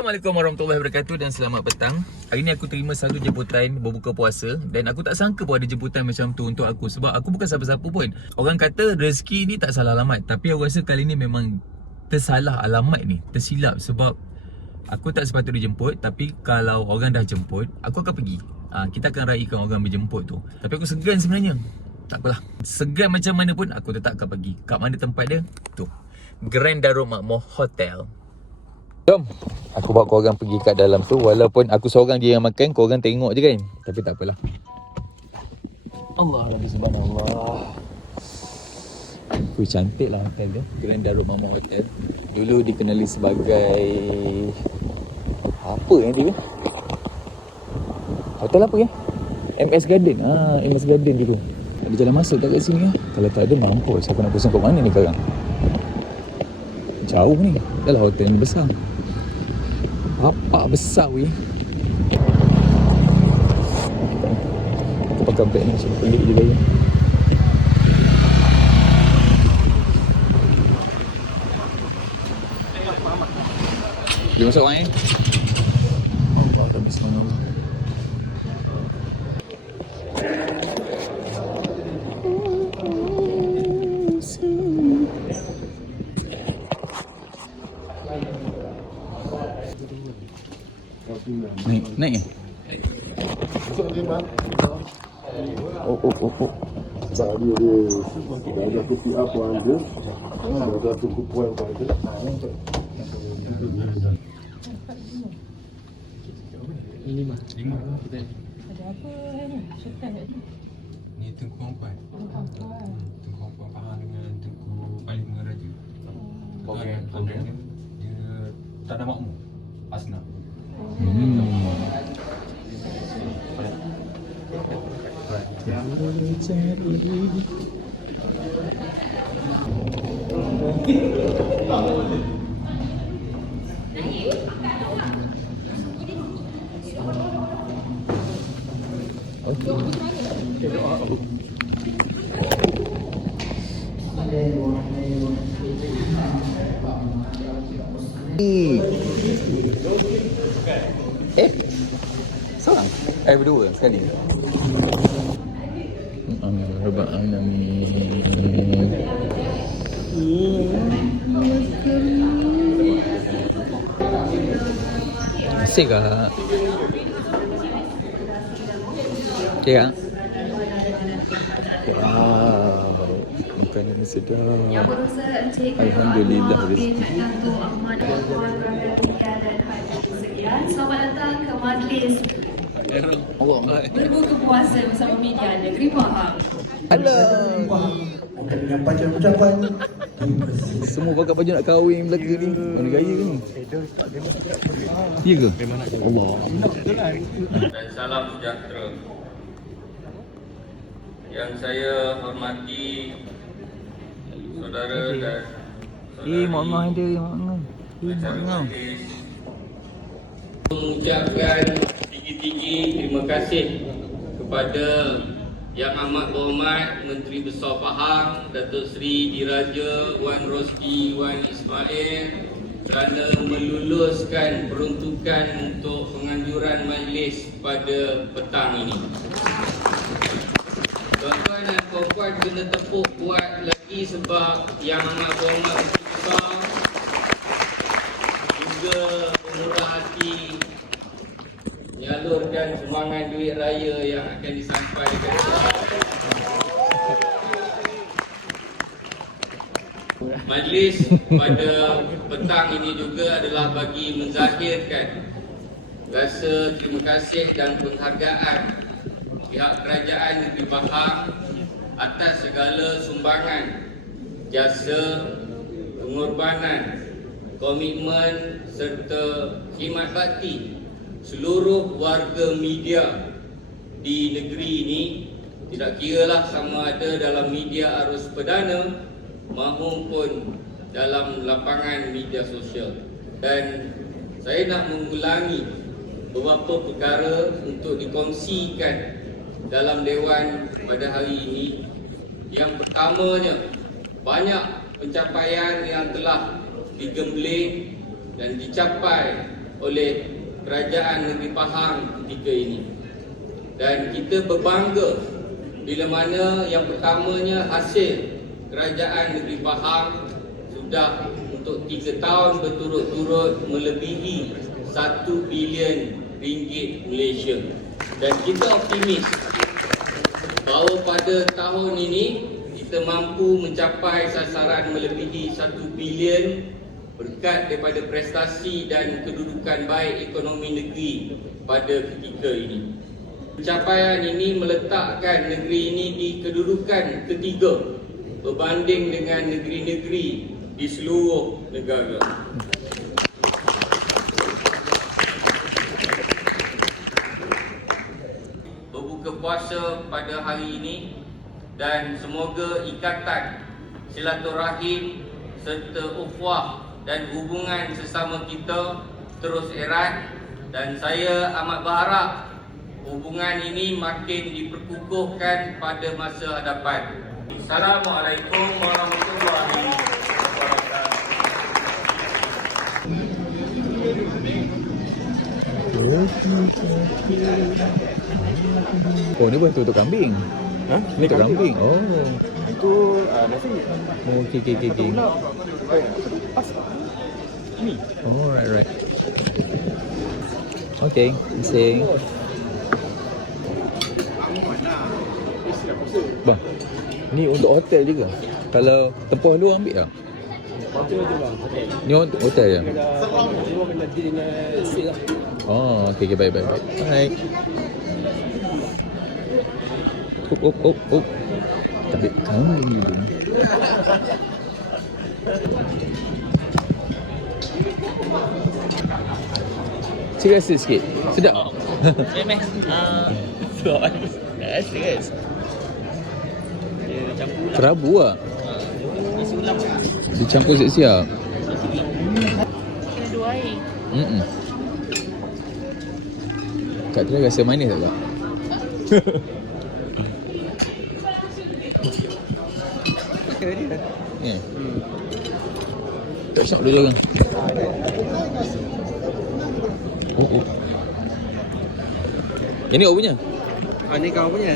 Assalamualaikum warahmatullahi wabarakatuh dan selamat petang. Hari ni aku terima satu jemputan berbuka puasa dan aku tak sangka pun ada jemputan macam tu untuk aku sebab aku bukan siapa-siapa pun. Orang kata rezeki ni tak salah alamat, tapi aku rasa kali ni memang tersalah alamat ni, tersilap sebab aku tak sepatutnya dijemput, tapi kalau orang dah jemput, aku akan pergi. Kita akan raikan orang berjemput tu. Tapi aku segan sebenarnya. Tak apalah. Segan macam mana pun aku tetap akan pergi. Kat mana tempat dia? Tu. Grand Darul Makmur Hotel. Jom, aku bawa korang pergi kat dalam tu. Walaupun aku seorang je yang makan, korang tengok je kan. Tapi tak apalah. Allah subhanallah. Cantik lah hotel tu, Grand Darul Makmur Hotel. Dulu dikenali sebagai apa yang dia? Hotel apa ya? MS Garden. MS Garden dulu. Ada jalan masuk tak kat sini? Kalau tak ada, mampus. Aku nak pusing kat mana ni sekarang? Jauh ni. Dah lah hotel ni besar. Bapak besar weh. Aku pakai beg ni macam pelik je gaya. Dia masuk orang Allah tak bismillah. Naik ya? Oh. Sebab dia dah ada kopi apa ada, dah ada kupuan apa ada. Lima. Ada apa ni? Syaitan tak ni? Ni Tengku Ampan. Tengku Ampan faham dengan Tengku Paling Raja. Program dia tak ada makmur. Asnaf. Seorang? Berdua sekali. Rabbal alamin. Asyik kak. Okay kak. Wow, makanan ni sedap. Alhamdulillah rezeki. Selamat datang ke majlis berbuka puasa bersama media Negeri Pahang. Menyampaikan ucapan Semua pakai baju nak kahwin Melaka ni. Mana gaya ke ni? Ya ke? Allah. Dan salam sejahtera. Yang saya hormati saudara dan saudari Mak Ngah ada, Mak Ngah. acara majlis, mengucapkan tinggi-tinggi terima kasih kepada Yang Amat Berhormat Menteri Besar Pahang Datuk Seri Diraja Wan Rosti Wan Ismail kerana meluluskan peruntukan untuk penganjuran majlis pada petang ini. Tuan-tuan dan puan-puan kena tepuk kuat lagi sebab Yang Amat Berhormat Menteri Besar juga pemurah hati menyalurkan sumbangan duit raya yang akan disampaikan. Majlis pada petang ini juga adalah bagi menzahirkan rasa terima kasih dan penghargaan pihak Kerajaan Negeri Pahang atas segala sumbangan, jasa, pengorbanan, komitmen serta khidmat bakti seluruh warga media di negeri ini, tidak kiralah sama ada dalam media arus perdana maupun dalam lapangan media sosial. Dan saya nak mengulangi beberapa perkara untuk dikongsikan dalam Dewan pada hari ini. Yang pertamanya, banyak pencapaian yang telah digembling dan dicapai oleh Kerajaan Negeri Pahang ketika ini. Dan kita berbangga bila mana yang pertamanya hasil Kerajaan Negeri Pahang sudah untuk 3 tahun berturut-turut melebihi 1 bilion ringgit Malaysia. Dan kita optimis bahawa pada tahun ini kita mampu mencapai sasaran melebihi 1 bilion berkat daripada prestasi dan kedudukan baik ekonomi negeri pada ketika ini. Pencapaian ini meletakkan negeri ini di kedudukan ketiga berbanding dengan negeri-negeri di seluruh negara. Berbuka puasa pada hari ini dan semoga ikatan silaturahim serta ukhuwah dan hubungan sesama kita terus erat, dan saya amat berharap hubungan ini makin diperkukuhkan pada masa hadapan. Assalamualaikum warahmatullahi wabarakatuh. Oh, ni betul untuk kambing. Ha? Ni untuk kambing. Oh. Itu nasi. Oh, okey. Ini. Oh, right. Okay, sing. Bang, ni untuk hotel juga. Kalau tempoh lu ambil tak? Hotel je bang. Hotel. Ni untuk hotel je? Semua kena deal dengan seat lah. Oh, okay, baik. Baik. Up. Tapi kambing dulu. Cik rasa sikit. Sedap. Sebab rasa guys. Dia campur lah. Kerabu lah. Isi ulam. Dicampur siap-siap. Kena 2 air. Kak Tira rasa manis tak kak? Ya. Tak syak dulu kan? Oh. Yang ni apa punya? Ni kau punya.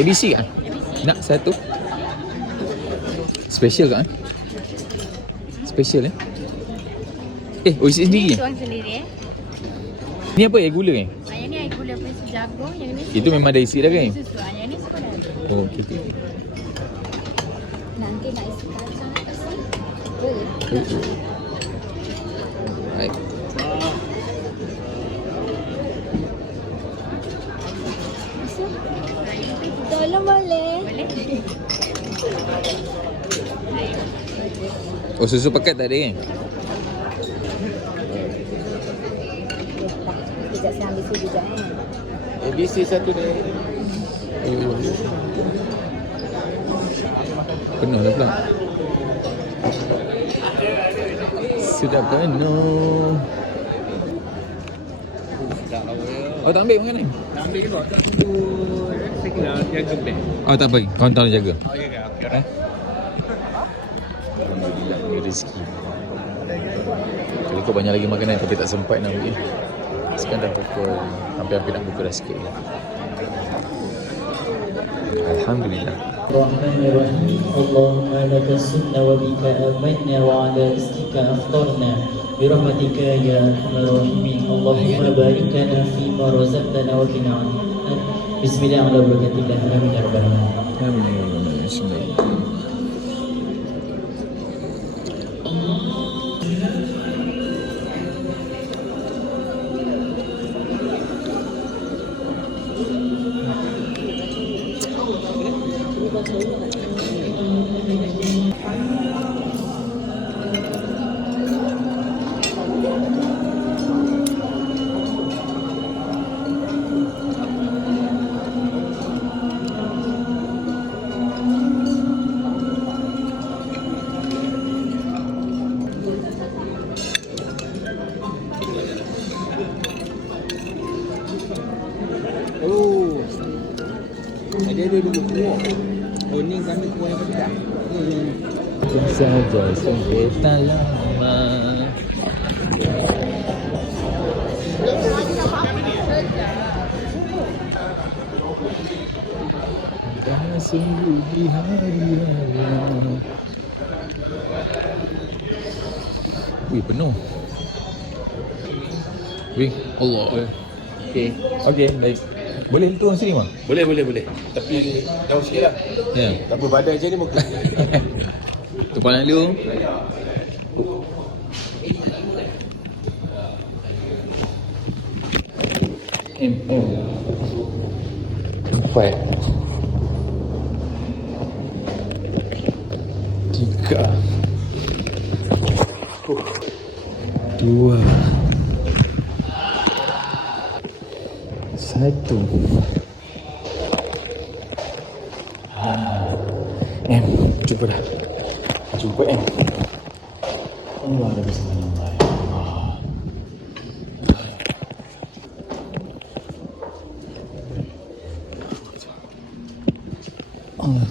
ABC kan? Nak satu? Special kan? Special isi sendiri. Tuang sendiri Ni apa air gula Yang ni air gula plus jagung, yang ni Itu memang dah isi dah kan? susu. Yang ni semua dah ada. Oh, okey. Nanti nak isi kacang atas ni. Boleh. Baik. Tolong boleh? Boleh. Oh, susu paket tak ada kan? Sekejap saya ambil susu sekejap ABC satu ni. Penuh dah pula. Sudah penuh. Oh, tak ambil makanan? Nak ambil juga. Tak perlu. Saya kena jaga beg. Oh, tak apa. Kawan tolong jaga. Oh ya ke? Okey. Alhamdulillah, ni rezeki. Kalau kau banyak lagi makanan tapi tak sempat nak beli. Sekarang dah pukul hampir-hampir nak buka dah sikit. Alhamdulillah. Bismillahirrahmanirrahim. Allahumma laka sunna wa bika amanna wa ala rizqika aftarna bi rahmatika ya arhamar rahimin. Allahumma barik lana fi ma razaqtana wa qina adhaban. Bismillah ala barakatillah. Amin ya rabbal alamin. Amin. Bismillah. Oh. Ada dua kuah. Oh ni kami kuah yang pedas. Mungkin saja sengketa lama. Dah sungguh di hari raya. Wih, penuh. Wih, Allah. Okey, baik. Boleh turun sini, Mak? Boleh. Tapi jauh sikit lah. Ya. Tak apa, badan je ni mungkin. Tumpang dulu. Empat. 3. 2. 1. M, jumpa dah. Jumpa M. Allah dah bisa menang. Allah.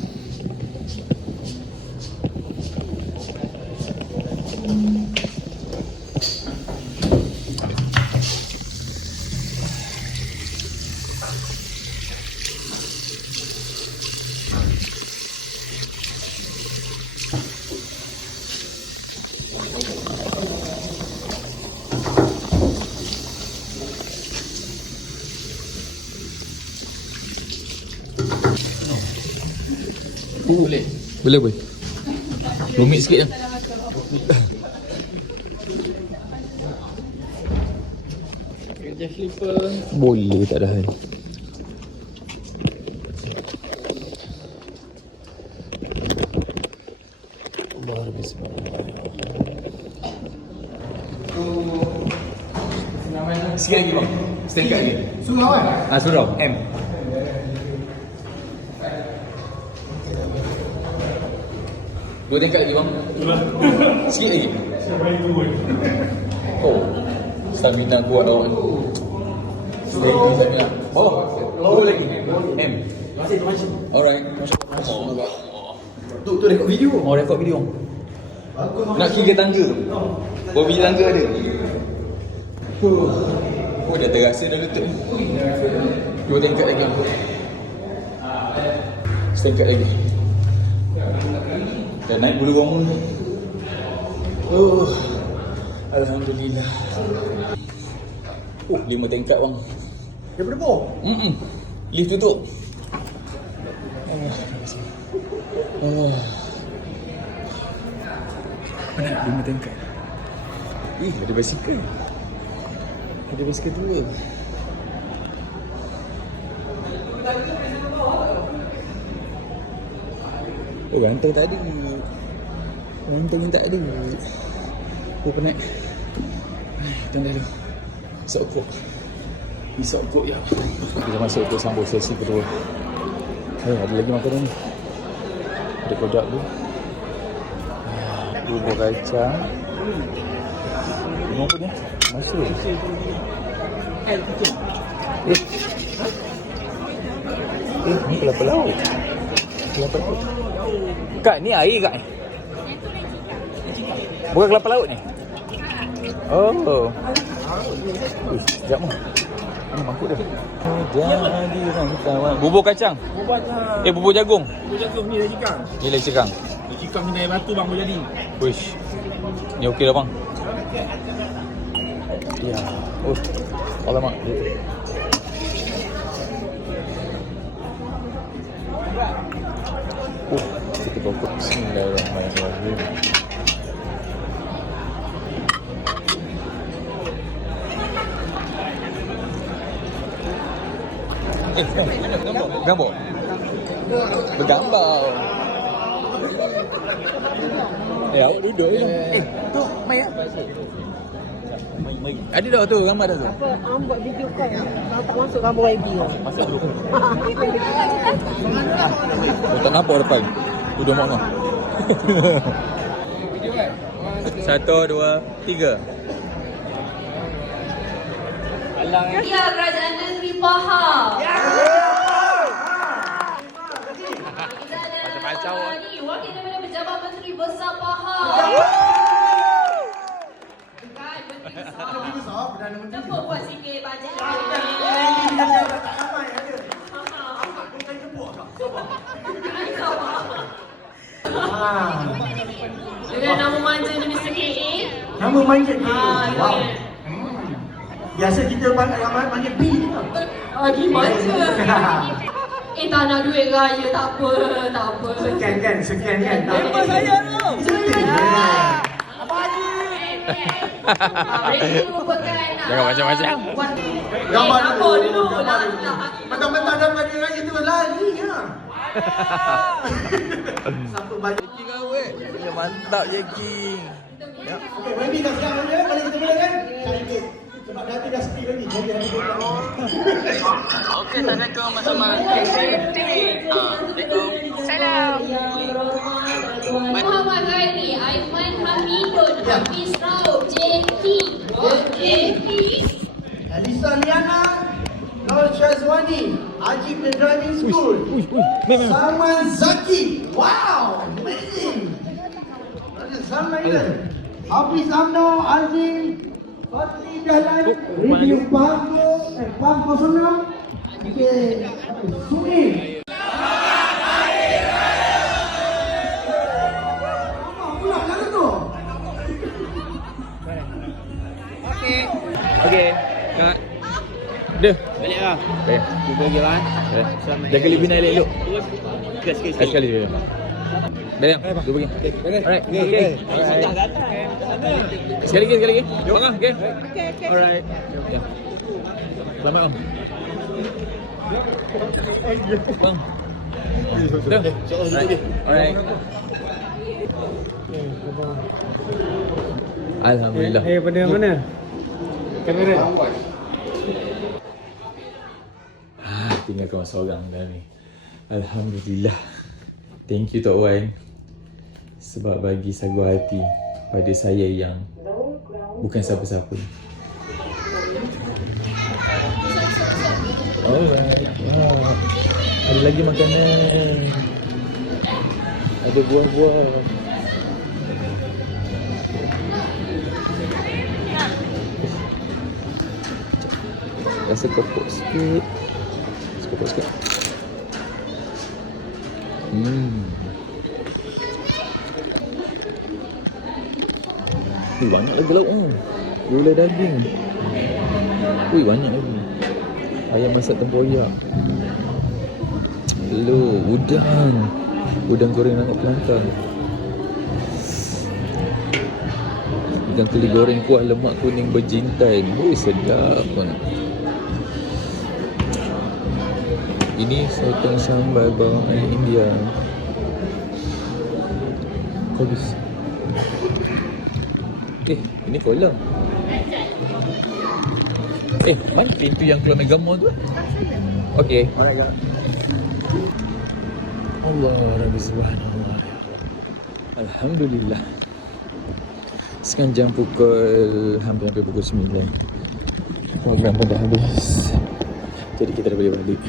Boleh. Rumit sikit je. Boleh, tak ada hal. Allah bismillah. Sikit lagi, bang. Setengah lagi. Surau kan? Surau. M. Dua tingkat lagi, bang. Sikit lagi. Oh, stamina kuat awak. Steady stamina. Bawah lagi. M. Alright. Tu rekod video. Oh, rekod video. Nak kira tangga. Berapa biji tangga ada? Oh, dah terasa dah lutut ni. Dua tingkat lagi. Setingkat lagi. Dah naik bulu bangun. Alhamdulillah. 5 tingkat, bang. Daripada bawah? Lift tutup. Mana 5 tingkat? Ada basikal. Ada basikal tua. Rantai tak ada. Rantai tak ada. Penat. Tunggu dulu. Isap kok ya. Kita masuk untuk sambung sesi kedua. Ada lagi makanan ni. Ada kodak tu. Bubur kacang. Ini apa ni? Masuk. Ni kelapa laut. Kak, ni air kak ni? Bukan kelapa laut ni? Oh. Sekejap mah. Ni mangkuk dia. Jadi rantauan. Bubur kacang? Bubur jagung? Bubur jagung ni dah cikang. Ni lagi cikang? Cikang ni air batu bang boleh jadi. Wish. Ni okey dah bang. Ya. Alamak. Kita buka. Bismillahirrahmanirrahim. Gambar. Bergambar. Awak duduk je. Tu mai apa? Ada dah tu gambar dah tu. Apa? Buat video call. Kalau tak masuk gambar YB. Masuk dulu. Tak nampak depan. Duduk mak noh. 1, 2, 3. Ya, Kerajaan Negeri Pahang. Macam-macam. Wakil daripada Pejabat Menteri Besar Pahang. Bukan Menteri Besar. Tepuk buat sikit bajet. Dengan nama manjanya Mr. KA. Nama manja ni. Wow. Biasa kita panggil B. Lagi manja. Tak nak duit raya, tak apa. Sekian kan. Nama saya tu. Mereka merupakan Jangan macam-macam. Gambar apa dulu? Mentang-mentang dapat dia raya tu lari ya. Siapa baju Ya, mantap je King. okey, Wendy dah siap dia. Kalau kita boleh kan? Cantik. Sebab nanti dah sepi lagi. Jadi hari dia. Okey, Assalamualaikum teman-teman. Assalamualaikum. Muhammad Raini, Aiman Hamidun, Hafiz Raub, JP, Alisa Liana, Nur Syazwani, Ajib the Driving School. Salman Zaki. Wow, amazing. Salman ini. Hafiz Amno, Azim, Fatli Dahlan, Radio Pam 06. Okey, Sunni. Okey. Kak. Dah. Balik lah. Okey. Jumpa lagi lah. Jaga Libina elok-elok. Sikit. Sekali je. Dah. Jom pergi. Alright. Okey. Sekali lagi. Bang ah, okey. Alright. Ya. Selamat Bang. Bang. Dah. Alright. Alhamdulillah. Pada mana? Kamera. Tinggal kawan seorang dah ni. Alhamdulillah. Thank you Tok Wan sebab bagi sagu hati pada saya yang bukan siapa-siapa. Alright. Ada lagi makanan. Ada buah-buah. Rasa kopok sikit. Kopok sikit. Banyak lagi lauk ni. Gulai daging. Banyak lagi. Ayam masak tempoyak. Udang. Udang goreng nangka pelantang. Ikan keli goreng kuah lemak kuning berjintai. Sedap banget. Ini sotong sambal bawang air India. Habis. Ini kolam. Mana pintu yang keluar Mega Mall tu? Okey. Alright. Allah Rabbi Subhanallah. Alhamdulillah. Sekarang jam hampir pukul 9. Program pun dah habis. Jadi kita dah boleh balik.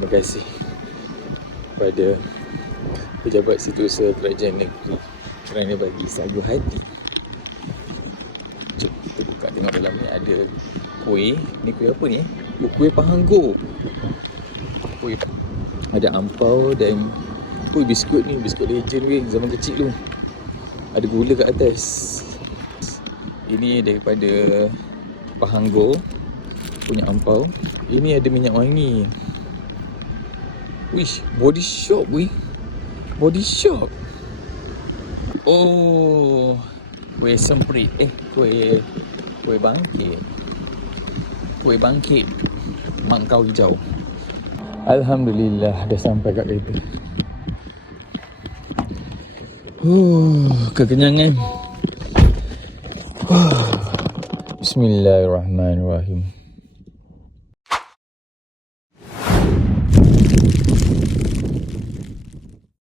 Terima kasih kepada pejabat Setiausaha Kerajaan Negeri kerana bagi sagu hati. Jom kita buka tengok dalam ni ada kuih. Ni kuih apa ni? Kuih Pahanggo. Kuih ada ampau dan kuih biskut ni, biskut legend weh zaman kecil tu. Ada gula kat atas. Ini daripada Pahanggo punya ampau. Ini ada minyak wangi. Wish, Body Shop weh. Body Shop. Oh, kuih semprit. Kuih bangkit. Kuih bangkit mangkau hijau. Alhamdulillah dah sampai kat kereta. Kekenyangan. Bismillahirrahmanirrahim.